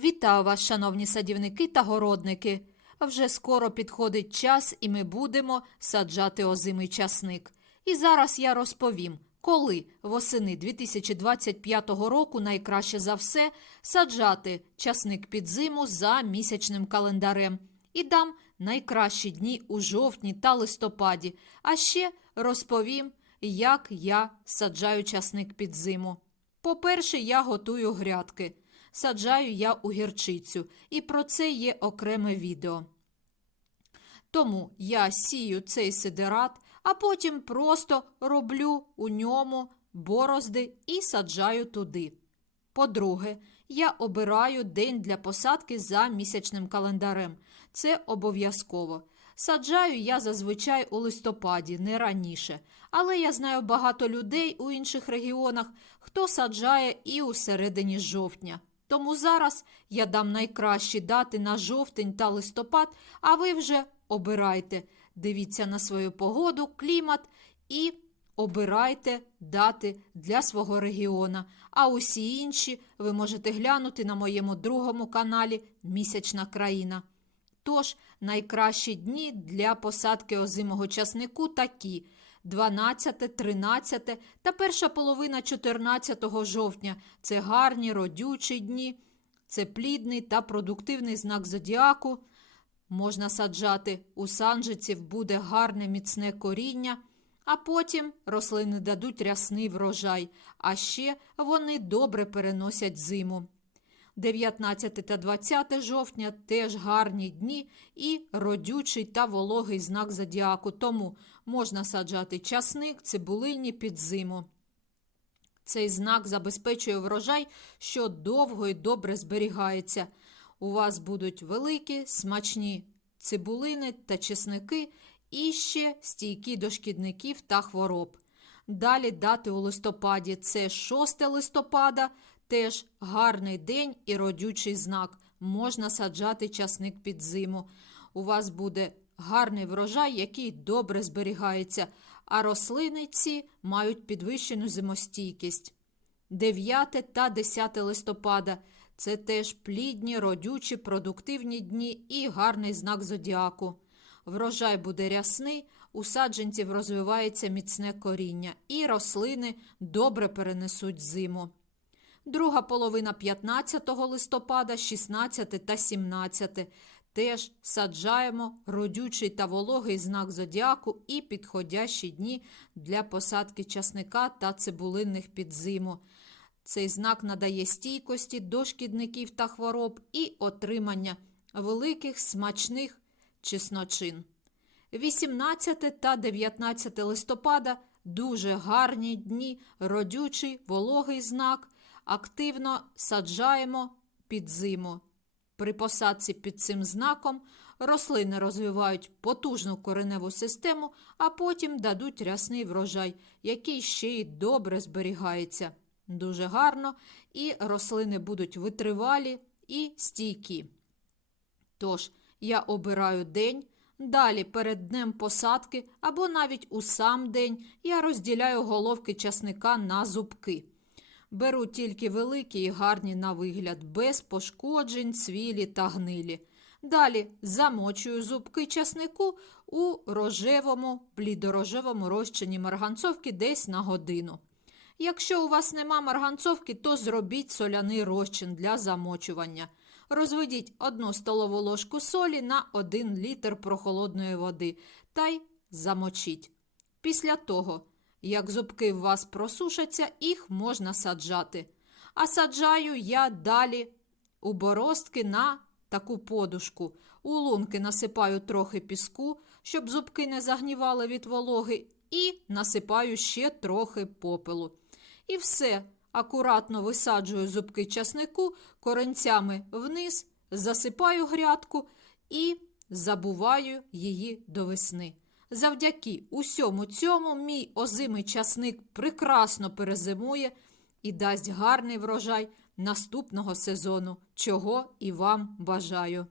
Вітаю вас, шановні садівники та городники. Вже скоро підходить час, і ми будемо саджати озимий часник. І зараз я розповім, коли восени 2025 року найкраще за все саджати часник під зиму за місячним календарем. І дам найкращі дні у жовтні та листопаді. А ще розповім, як я саджаю часник під зиму. По-перше, я готую грядки. Саджаю я у гірчицю, і про це є окреме відео. Тому я сію цей сидерат, а потім просто роблю у ньому борозди і саджаю туди. По-друге, я обираю день для посадки за місячним календарем. Це обов'язково. Саджаю я зазвичай у листопаді, не раніше. Але я знаю багато людей у інших регіонах, хто саджає і у середині жовтня. Тому зараз я дам найкращі дати на жовтень та листопад, а ви вже обирайте. Дивіться на свою погоду, клімат і обирайте дати для свого регіона. А усі інші ви можете глянути на моєму другому каналі Місячна країна. Тож найкращі дні для посадки озимого часнику такі: 12, 13 та перша половина 14 жовтня це гарні родючі дні, це плідний та продуктивний знак зодіаку. Можна саджати у санжиців буде гарне міцне коріння, а потім рослини дадуть рясний врожай, а ще вони добре переносять зиму. 19 та 20 жовтня теж гарні дні і родючий та вологий знак зодіаку, тому можна саджати часник, цибулині під зиму. Цей знак забезпечує врожай, що довго і добре зберігається. У вас будуть великі, смачні цибулини та чесники і ще стійкі до шкідників та хвороб. Далі дати у листопаді це 6 листопада, теж гарний день і родючий знак. Можна саджати часник під зиму. У вас буде гарний врожай, який добре зберігається, а рослини ці мають підвищену зимостійкість. 9 та 10 листопада це теж плідні, родючі, продуктивні дні і гарний знак зодіаку. Врожай буде рясний, у саджанців розвивається міцне коріння, і рослини добре перенесуть зиму. Друга половина 15 листопада, 16 та 17 теж саджаємо родючий та вологий знак зодіаку і підходящі дні для посадки часника та цибулинних під зиму. Цей знак надає стійкості до шкідників та хвороб і отримання великих смачних чесночин. 18 та 19 листопада дуже гарні дні, родючий, вологий знак. Активно саджаємо під зиму. При посадці під цим знаком рослини розвивають потужну кореневу систему, а потім дадуть рясний врожай, який ще й добре зберігається. Дуже гарно, і рослини будуть витривалі і стійкі. Тож, я обираю день. Далі перед днем посадки або навіть у сам день я розділяю головки часника на зубки. Беру тільки великі і гарні на вигляд, без пошкоджень, цвілі та гнилі. Далі замочую зубки часнику у рожевому, блідорожевому розчині марганцовки десь на годину. Якщо у вас нема марганцовки, то зробіть соляний розчин для замочування. Розведіть 1 столову ложку солі на 1 літр прохолодної води та й замочіть. Після того, як зубки в вас просушаться, їх можна саджати. А саджаю я далі у боростки на таку подушку. У лунки насипаю трохи піску, щоб зубки не загнівали від вологи, і насипаю ще трохи попелу. І все. Акуратно висаджую зубки часнику коренцями вниз, засипаю грядку і забуваю її до весни. Завдяки усьому цьому мій озимий часник прекрасно перезимує і дасть гарний врожай наступного сезону, чого і вам бажаю.